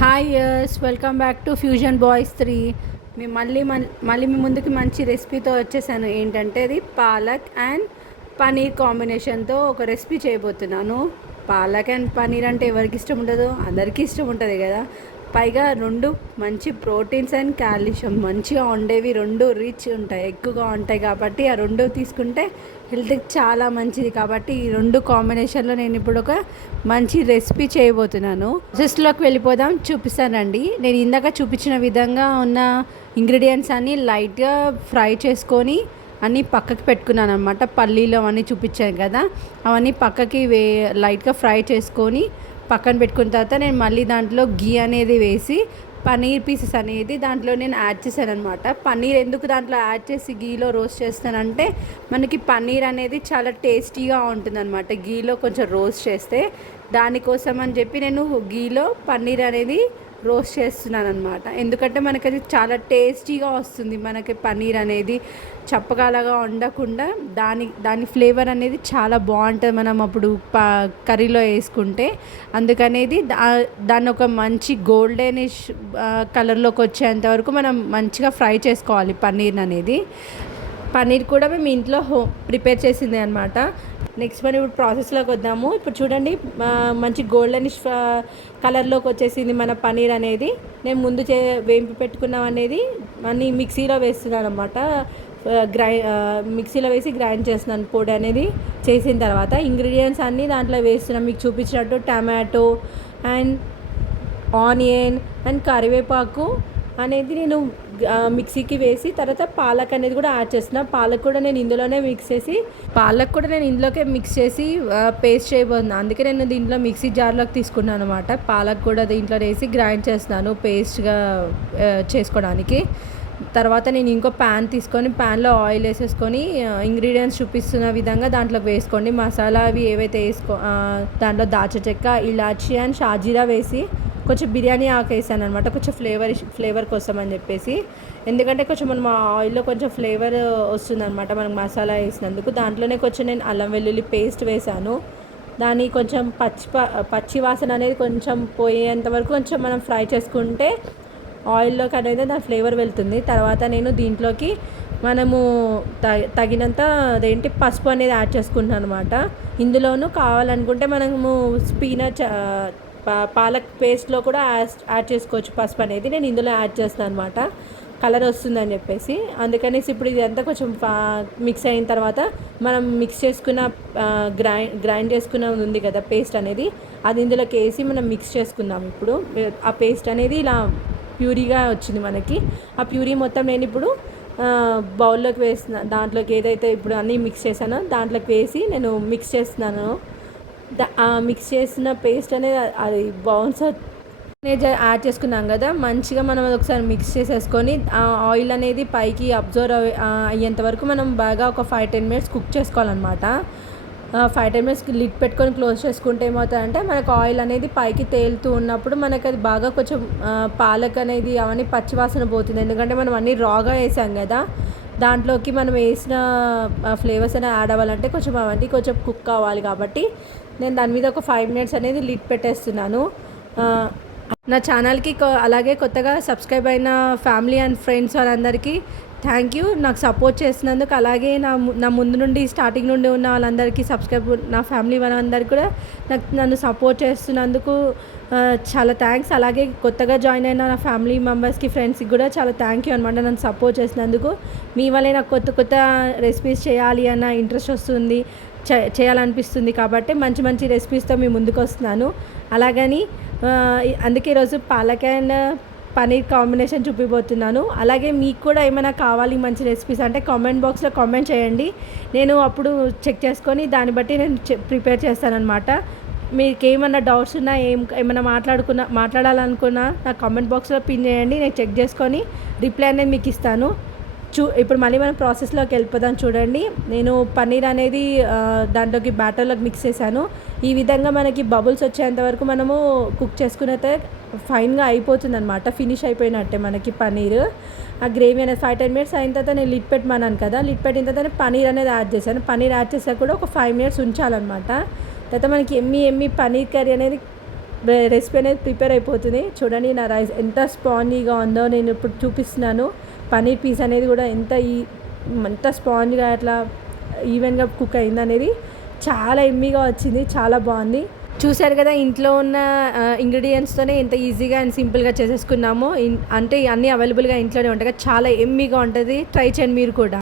Hi యర్స్ welcome back to fusion boys 3. మేము మళ్ళీ మీ ముందుకి మంచి రెసిపీతో వచ్చేసాను. ఏంటంటే అది పాలక్ అండ్ పనీర్ కాంబినేషన్తో ఒక రెసిపీ చేయబోతున్నాను. పాలక్ అండ్ పనీర్ అంటే ఎవరికి ఇష్టం ఉండదు? అందరికీ ఇష్టం ఉంటుంది కదా. పైగా రెండు మంచి ప్రోటీన్స్ అండ్ కాల్షియం మంచిగా ఉండేవి, రెండు రిచ్ ఉంటాయి, ఎక్కువగా ఉంటాయి. కాబట్టి ఆ రెండు తీసుకుంటే హెల్త్కి చాలా మంచిది. కాబట్టి ఈ రెండు కాంబినేషన్లో నేను ఇప్పుడు ఒక మంచి రెసిపీ చేయబోతున్నాను. ప్రాసెస్లోకి వెళ్ళిపోదాం, చూపిస్తానండి. నేను ఇందాక చూపించిన విధంగా ఉన్న ఇంగ్రీడియంట్స్ అన్నీ లైట్గా ఫ్రై చేసుకొని అన్నీ పక్కకి పెట్టుకున్నాను అనమాట. పల్లీలు అవన్నీ చూపించాను కదా, అవన్నీ పక్కకి లైట్గా ఫ్రై చేసుకొని పక్కన పెట్టుకున్న తర్వాత నేను మళ్ళీ దాంట్లో గీ అనేది వేసి పన్నీర్ పీసెస్ అనేది దాంట్లో నేను యాడ్ చేశాను అనమాట. పన్నీర్ ఎందుకు దాంట్లో యాడ్ చేసి గీలో రోస్ట్ చేస్తానంటే మనకి పన్నీర్ అనేది చాలా టేస్టీగా ఉంటుందన్నమాట గీలో కొంచెం రోస్ట్ చేస్తే. దానికోసం అని చెప్పి నేను గీలో పన్నీర్ అనేది రోస్ట్ చేస్తున్నాను అనమాట. ఎందుకంటే మనకి అది చాలా టేస్టీగా వస్తుంది. మనకి పన్నీర్ అనేది చప్పగాలగా ఉండకుండా దాని ఫ్లేవర్ అనేది చాలా బాగుంటుంది మనం అప్పుడు కర్రీలో వేసుకుంటే. అందుకనేది దాన్ని ఒక మంచి గోల్డెనిష్ కలర్లోకి వచ్చేంత వరకు మనం మంచిగా ఫ్రై చేసుకోవాలి పన్నీర్ అనేది. పన్నీర్ కూడా మేము ఇంట్లో ప్రిపేర్ చేసింది అనమాట. నెక్స్ట్ మనం ఇప్పుడు ప్రాసెస్లోకి వద్దాము. ఇప్పుడు చూడండి, మంచి గోల్డెనిష్ కలర్లోకి వచ్చేసింది మన పన్నీర్ అనేది. నేను ముందు వేంపి పెట్టుకున్నాం అనేది అన్నీ మిక్సీలో వేస్తున్నాను అనమాట. మిక్సీలో వేసి గ్రైండ్ చేస్తున్నాను. పొడి అనేది చేసిన తర్వాత ఇంగ్రీడియంట్స్ అన్నీ దాంట్లో వేస్తున్నాను. మీకు చూపించినట్టు టమాటో అండ్ ఆనియన్ అండ్ కరివేపాకు అనేది నేను మిక్సీకి వేసి తర్వాత పాలక్ అనేది కూడా యాడ్ చేస్తున్నా. పాలక్ కూడా నేను ఇందులోనే మిక్స్ చేసి పేస్ట్ చేయబోతున్నాను. అందుకే నేను దీంట్లో మిక్సీ జార్లోకి తీసుకున్నాను అనమాట. పాలక్ కూడా దీంట్లో వేసి గ్రైండ్ చేస్తున్నాను పేస్ట్గా చేసుకోవడానికి. తర్వాత నేను ఇంకో ప్యాన్ తీసుకొని ప్యాన్లో ఆయిల్ వేసేసుకొని ఇంగ్రీడియంట్స్ చూపిస్తున్న విధంగా దాంట్లోకి వేసుకోండి. మసాలా అవి ఏవైతే దాంట్లో దాల్చిన చెక్క, ఇలాచి అండ్ షాజీరా వేసి కొంచెం బిర్యానీ ఆకు వేసాను అనమాట, కొంచెం ఫ్లేవర్ కోసం అని చెప్పేసి. ఎందుకంటే కొంచెం మనం ఆయిల్లో కొంచెం ఫ్లేవర్ వస్తుందన్నమాట మనకు మసాలా వేసినందుకు. దాంట్లోనే కొంచెం నేను అల్లం వెల్లుల్లి పేస్ట్ వేసాను. దాన్ని కొంచెం పచ్చి వాసన అనేది కొంచెం పోయేంత వరకు కొంచెం మనం ఫ్రై చేసుకుంటే ఆయిల్లోకి అనేది దాని ఫ్లేవర్ వెళ్తుంది. తర్వాత నేను దీంట్లోకి మనము తగినంత పసుపు అనేది యాడ్ చేసుకుంటున్నాను అనమాట. ఇందులోనూ కావాలనుకుంటే మనము స్పీనచ్ పాలక్ పేస్ట్లో కూడా యాడ్ చేసుకోవచ్చు పసుపు అనేది. నేను ఇందులో యాడ్ చేస్తాను అనమాట, కలర్ వస్తుందని చెప్పేసి. అందుకనేసి ఇప్పుడు ఇదంతా కొంచెం మిక్స్ అయిన తర్వాత మనం మిక్స్ చేసుకున్న గ్రైండ్ చేసుకున్న ఉంది కదా పేస్ట్ అనేది, అది ఇందులోకి వేసి మనం మిక్స్ చేసుకుందాం. ఇప్పుడు ఆ పేస్ట్ అనేది ఇలా ప్యూరీగా వచ్చింది మనకి. ఆ ప్యూరీ మొత్తం నేను ఇప్పుడు బౌల్లోకి వేస్తున్నాను. దాంట్లోకి ఏదైతే ఇప్పుడు అన్నీ మిక్స్ చేశానో దాంట్లోకి వేసి నేను మిక్స్ చేస్తున్నాను. మిక్స్ చేసిన పేస్ట్ అనేది అది బౌన్స్ యాడ్ చేసుకున్నాం కదా, మంచిగా మనం అది ఒకసారి మిక్స్ చేసేసుకొని ఆయిల్ అనేది పైకి అబ్జర్వ్ అయ్యేంత వరకు మనం బాగా ఒక 5-10 మినిట్స్ కుక్ చేసుకోవాలన్నమాట. 5-10 మినిట్స్ లిడ్ పెట్టుకొని క్లోజ్ చేసుకుంటే ఏమవుతుందంటే మనకు ఆయిల్ అనేది పైకి తేలుతూ ఉన్నప్పుడు మనకు అది బాగా కొంచెం పాలక్ అనేది అవన్నీ పచ్చివాసన పోతుంది. ఎందుకంటే మనం అన్నీ రాగా వేసాం కదా, దాంట్లోకి మనం వేసిన ఫ్లేవర్స్ అనేవి యాడ్ అవ్వాలంటే కొంచెం అవన్నీ కొంచెం కుక్ కావాలి. కాబట్టి నేను దాని మీద ఒక 5 మినిట్స్ అనేది లిడ్ పెట్టేస్తున్నాను. నా ఛానల్కి అలాగే కొత్తగా సబ్స్క్రైబ్ అయిన ఫ్యామిలీ అండ్ ఫ్రెండ్స్ వాళ్ళందరికీ థ్యాంక్ యూ, నాకు సపోర్ట్ చేసినందుకు. అలాగే నా ముందు నుండి స్టార్టింగ్ నుండి ఉన్న వాళ్ళందరికీ నా ఫ్యామిలీ వాళ్ళందరికీ కూడా నన్ను సపోర్ట్ చేస్తున్నందుకు చాలా థ్యాంక్స్. అలాగే కొత్తగా జాయిన్ అయిన నా ఫ్యామిలీ మెంబర్స్కి, ఫ్రెండ్స్కి కూడా చాలా థ్యాంక్ యూ అనమాట, నన్ను సపోర్ట్ చేసినందుకు. మీ వల్లే నాకు కొత్త రెసిపీస్ చేయాలి అన్న ఇంట్రెస్ట్ వస్తుంది, చేయాలనిపిస్తుంది. కాబట్టి మంచి రెసిపీస్తో మీ ముందుకు వస్తున్నాను. అలాగని అందుకే ఈరోజు పాలక్ అండ్ పనీర్ కాంబినేషన్ చూపిపోతున్నాను. అలాగే మీకు కూడా ఏమైనా కావాలి మంచి రెసిపీస్ అంటే కామెంట్ బాక్స్లో కామెంట్ చేయండి. నేను అప్పుడు చెక్ చేసుకొని దాన్ని బట్టి నేను ప్రిపేర్ చేస్తానన్నమాట. మీకు ఏమైనా డౌట్స్ ఉన్నా ఏమైనా మాట్లాడాలనుకున్నా నాకు కామెంట్ బాక్స్లో పిన్ చేయండి. నేను చెక్ చేసుకొని రిప్లై అనేది మీకు ఇస్తాను. ఇప్పుడు మళ్ళీ మనం ప్రాసెస్లోకి వెళ్ళిపోదాం. చూడండి, నేను పన్నీర్ అనేది దాంట్లోకి బ్యాటర్లోకి మిక్స్ చేశాను. ఈ విధంగా మనకి బబుల్స్ వచ్చేంత వరకు మనము కుక్ చేసుకున్నైతే ఫైన్గా అయిపోతుంది అనమాట, ఫినిష్ అయిపోయినట్టే మనకి పన్నీర్. ఆ గ్రేవీ అనేది 5-10 మినిట్స్ అయిన తర్వాత నేను లిడ్ పెట్టమన్నాను కదా, లిడ్ పెట్టిన తర్వాత పన్నీర్ అనేది యాడ్ చేశాను. పన్నీర్ యాడ్ చేసాక కూడా ఒక 5 మినిట్స్ ఉంచాలన్నమాట. తర్వాత మనకి ఎమ్మి పన్నీర్ కర్రీ అనేది రెసిపీ అనేది ప్రిపేర్ అయిపోతుంది. చూడండి నా రైస్ ఎంత స్పాంజీగా ఉందో నేను ఇప్పుడు చూపిస్తున్నాను. పన్నీర్ పీస్ అనేది కూడా ఎంత స్పాంజ్గా అట్లా ఈవెన్గా కుక్ అయింది అనేది చాలా ఎమ్మీగా వచ్చింది, చాలా బాగుంది. చూశారు కదా, ఇంట్లో ఉన్న ఇంగ్రీడియంట్స్తోనే ఎంత ఈజీగా అండ్ సింపుల్గా చేసేసుకున్నాము. అంటే అన్నీ అవైలబుల్గా ఇంట్లోనే ఉంటాయి, చాలా ఎమ్మీగా ఉంటుంది. ట్రై చేయండి మీరు కూడా.